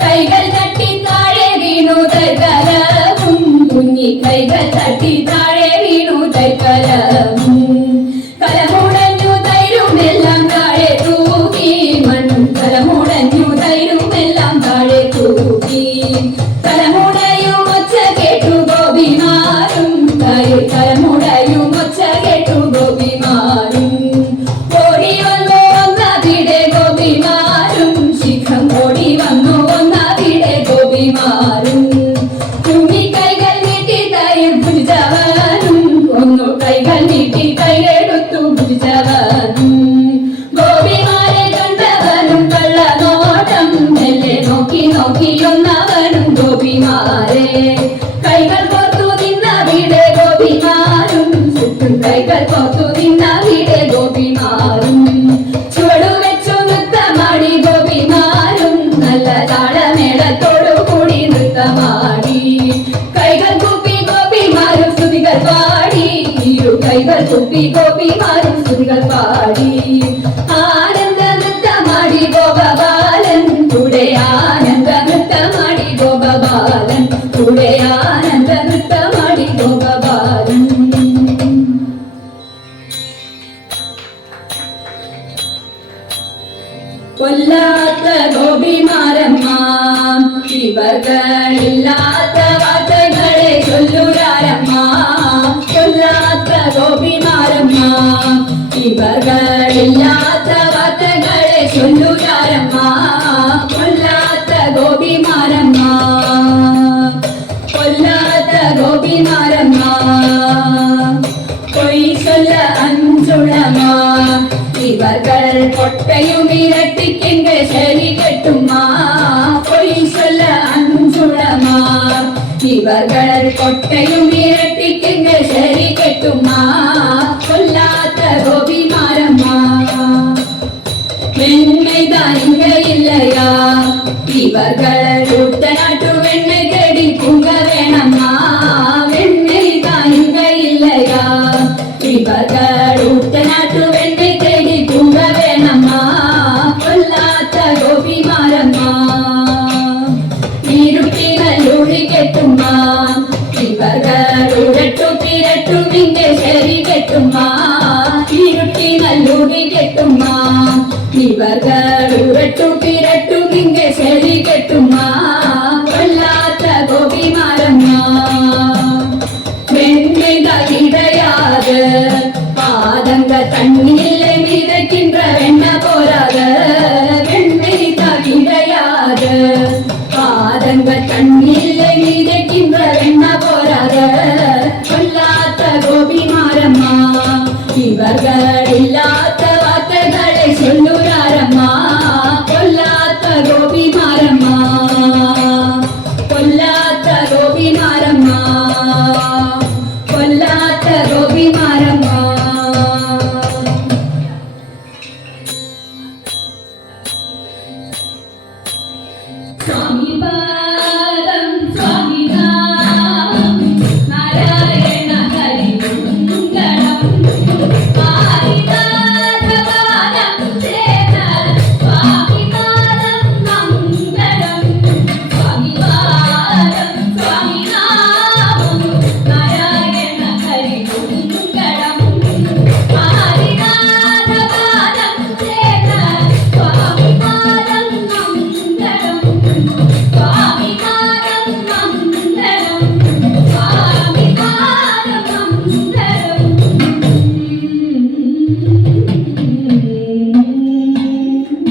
കൈകൾ കട്ടി കൂപ്പി ഗോപിമാരും സ്തുതികൾ പാടി ആനന്ദ നൃത്തമാടി ഗോപബാലൻ കൂടെ ആനന്ദ നൃത്തമാടി ഗോപബാലൻ കൂടെ ആനന്ദ നൃത്തമാടി ഗോപബാലൻ കൊല്ലാത്ത ഗോപിമാരമ്മ ഇവർകളില്ലാത്ത വാർത്തകളെ ചൊല്ലുരാരമ്മ കൊല്ലാത്ത ഗോപിമാരമ്മ ഇവർകളില്ലാത്ത വാർത്തകളെ ചൊല്ലുരാരമ്മ കൊല്ലാത്ത ഗോപിമാരമ്മ കൊല്ലാത്ത ഗോപിമാരമ്മ பொய் சொல்ல அஞ்சுளமா இவர்கள் கொட்டையும் இரட்டிக்கெங்க சரி கட்டுமா பொய் சொல்ல அஞ்சுளமா இவர்கள் கொட்டையும் இரட்டிக்கெங்க சரி கட்டுமா கொல்லாத்த கோபிமாரம்மா வெண்மைதான் இங்க இல்லையா இவர்கள் ஊட்ட நாட்டு வெண்ணை தேடி புங்க வேணம்மா வெண்மைதான் இங்க இல்லையா இவர்கள் ஊட்ட நாட்டு வெண்ணை தேடி புங்க வேணம்மா கொல்லாத்த கோபிமாரம்மா இருட்டிகள் ஒழிக்கட்டுமா இவர்கள் உடட்டும் திரட்டும் இங்கே சரி கட்டுமா இருட்டிகள் ஒழிக்கட்டுமா இவர்கள் உரட்டும் திரட்டும் இங்கே சரி கட்டுமா கொல்லாத்த கோபிமாரம்மா வெண்மைதான் கிடையாது பாதங்க தண்ணியிலே மிதக்கின்ற வெண்ண போராத வெண்மைதான் கிடையாது பாதங்க தண்ணியிலே மிதக்கின்ற வெண்ண போராத கொல்லாத்த கோபிமாரம்மா இவர்கள் இல்லாத வார்த்தைகளை சொல்லுறாரம்மா கொல்லாத்த கோபிமாரம்மா கொல்லாத்த கோபிமாரம்மா கொல்லாத்த கோபிமாரம்மா സ്വാമി